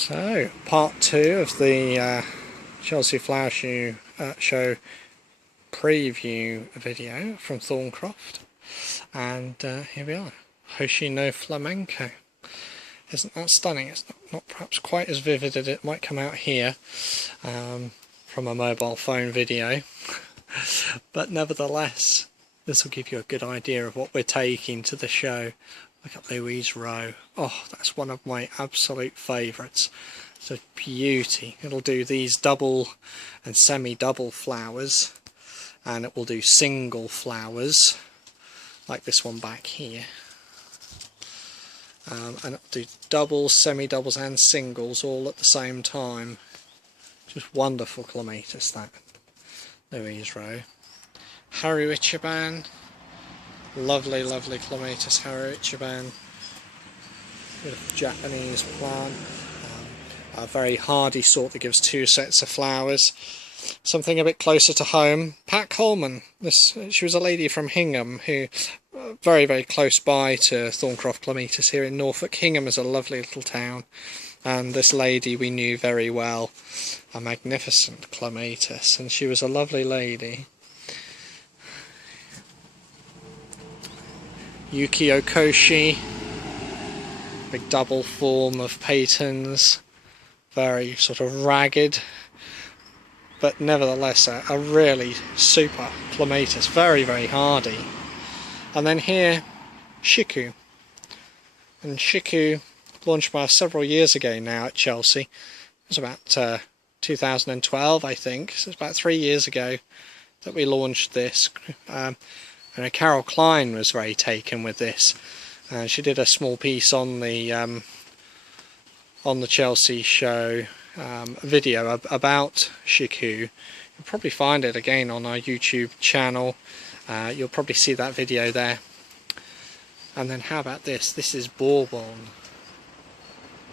So, part 2 of the Chelsea Flower Show preview video from Thorncroft, and here we are, Hoshino Flamenco. Isn't that stunning? It's not perhaps quite as vivid as it might come out here from a mobile phone video, but nevertheless this will give you a good idea of what we're taking to the show. Look at Louise Rowe. Oh, that's one of my absolute favourites. It's a beauty. It'll do these double and semi-double flowers, and it will do single flowers like this one back here, and it'll do doubles, semi-doubles and singles all at the same time. Just wonderful clematis, that. Louise Rowe. Haru Ichiban. Lovely, lovely clematis, Haru Ichiban. Beautiful Japanese plant. A very hardy sort that gives 2 sets of flowers. Something a bit closer to home. Pat Coleman. She was a lady from Hingham who, very, very close by to Thorncroft Clematis here in Norfolk. Hingham is a lovely little town, and this lady we knew very well. A magnificent clematis, and she was a lovely lady. Yuki Okoshi, big double form of Peytons, very sort of ragged, but nevertheless a really super clematis, very, very hardy. And then here, Shiku. And Shiku, launched by us several years ago now at Chelsea. It was about 2012, I think, so it's about 3 years ago that we launched this. And Carol Klein was very taken with this. She did a small piece on the Chelsea show video about Shiku. You'll probably find it again on our YouTube channel. You'll probably see that video there. And then how about this? This is Bourbon.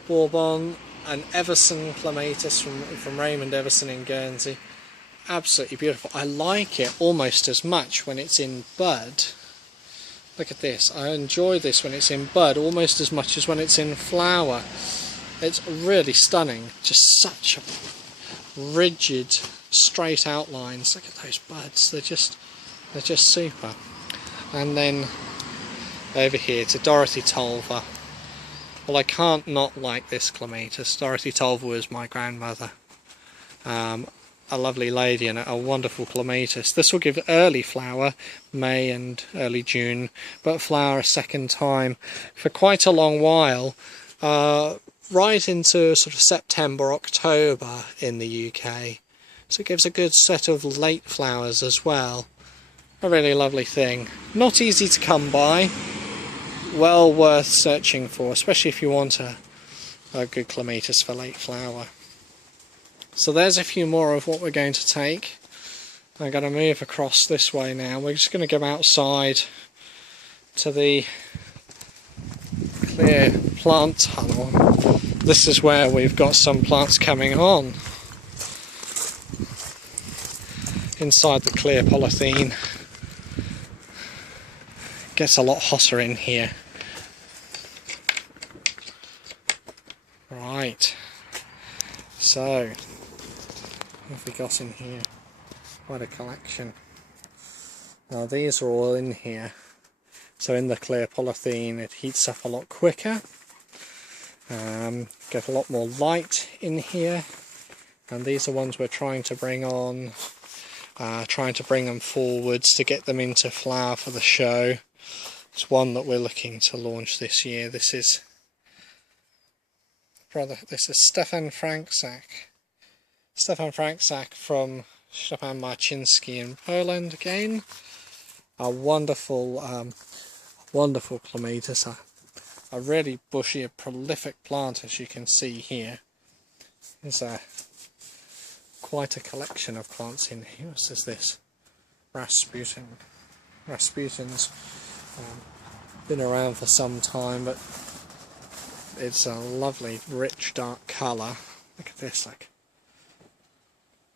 Bourbon, an Everson clematis from Raymond Everson in Guernsey. Absolutely beautiful. I like it almost as much when it's in bud. Look at this. I enjoy this when it's in bud almost as much as when it's in flower. It's really stunning. Just such a rigid, straight outlines. Look at those buds. They're just super. And then over here to Dorothy Tolver. Well, I can't not like this clematis. Dorothy Tolver was my grandmother. A lovely lady and a wonderful clematis. This will give early flower, May and early June, but flower a second time for quite a long while, right into sort of September, October in the UK. So it gives a good set of late flowers as well. A really lovely thing. Not easy to come by, well worth searching for, especially if you want a good clematis for late flower. So there's a few more of what we're going to take. I'm going to move across this way now. We're just going to go outside to the clear plant tunnel. This is where we've got some plants coming on. Inside the clear polythene. Gets a lot hotter in here. Right. So, what have we got in here? Quite a collection. Now these are all in here. So in the clear polythene it heats up a lot quicker. Get a lot more light in here. And these are ones we're trying to bring on. Trying to bring them forwards to get them into flower for the show. It's one that we're looking to launch this year. This is Stefan Frankczak. Stefan Frankczak from Szczepan Marcinski in Poland again. A wonderful, wonderful clematis. A really bushy, a prolific plant, as you can see here. There's quite a collection of plants in here. What is this? Rasputin. Rasputin's been around for some time, but it's a lovely, rich, dark colour. Look at this, like.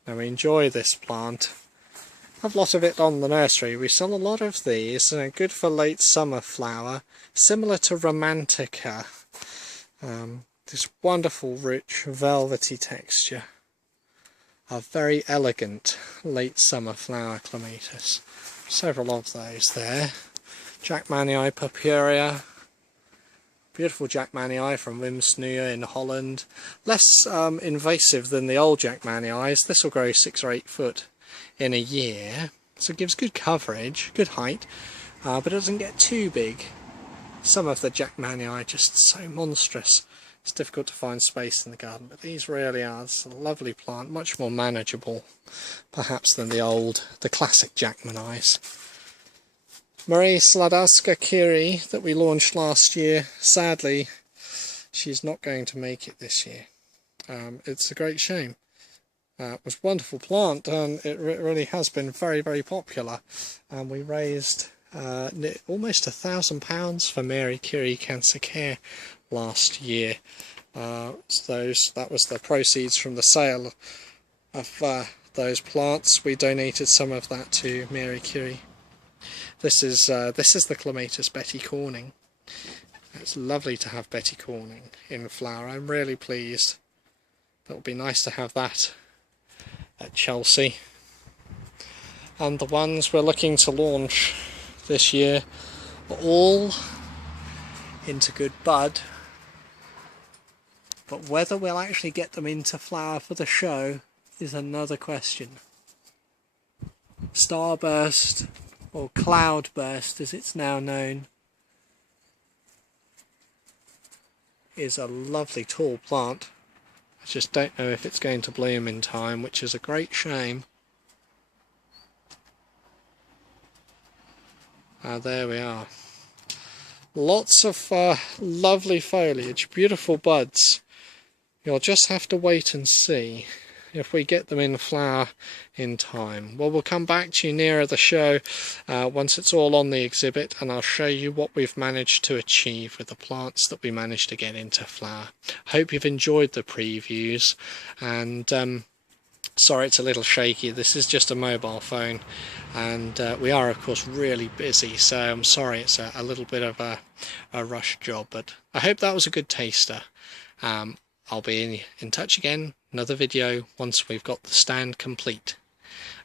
Now we enjoy this plant. I have a lot of it on the nursery. We sell a lot of these, and they're good for late summer flower, similar to Romantica. this wonderful rich velvety texture. A very elegant late summer flower clematis. Several of those there. Jackmanii purpurea. Beautiful Jackmanii from Wimsneur in Holland. Less invasive than the old Jackmanii. This will grow 6 or 8 foot in a year. So it gives good coverage, good height, but it doesn't get too big. Some of the Jackmanii are just so monstrous. It's difficult to find space in the garden, but these really are. It's a lovely plant, much more manageable, perhaps, than the classic Jackmanii. Marie Sladaska Curie that we launched last year, sadly, she's not going to make it this year. It's a great shame. It was a wonderful plant, and it really has been very, very popular. And we raised almost £1,000 for Mary Curie Cancer Care last year. That was the proceeds from the sale of those plants. We donated some of that to Mary Curie. This is the Clematis Betty Corning. It's lovely to have Betty Corning in flower. I'm really pleased. It would be nice to have that at Chelsea. And the ones we're looking to launch this year are all into good bud. But whether we'll actually get them into flower for the show is another question. Starburst, or Cloudburst as it's now known, is a lovely tall plant. I just don't know if it's going to bloom in time, which is a great shame. There we are. Lots of lovely foliage, beautiful buds. You'll just have to wait and see if we get them in flower in time. Well, we'll come back to you nearer the show once it's all on the exhibit, and I'll show you what we've managed to achieve with the plants that we managed to get into flower. Hope you've enjoyed the previews, and sorry it's a little shaky. This is just a mobile phone, and we are of course really busy, so I'm sorry it's a little bit of a rush job, but I hope that was a good taster. I'll be in touch again, another video once we've got the stand complete,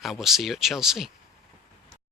and we'll see you at Chelsea.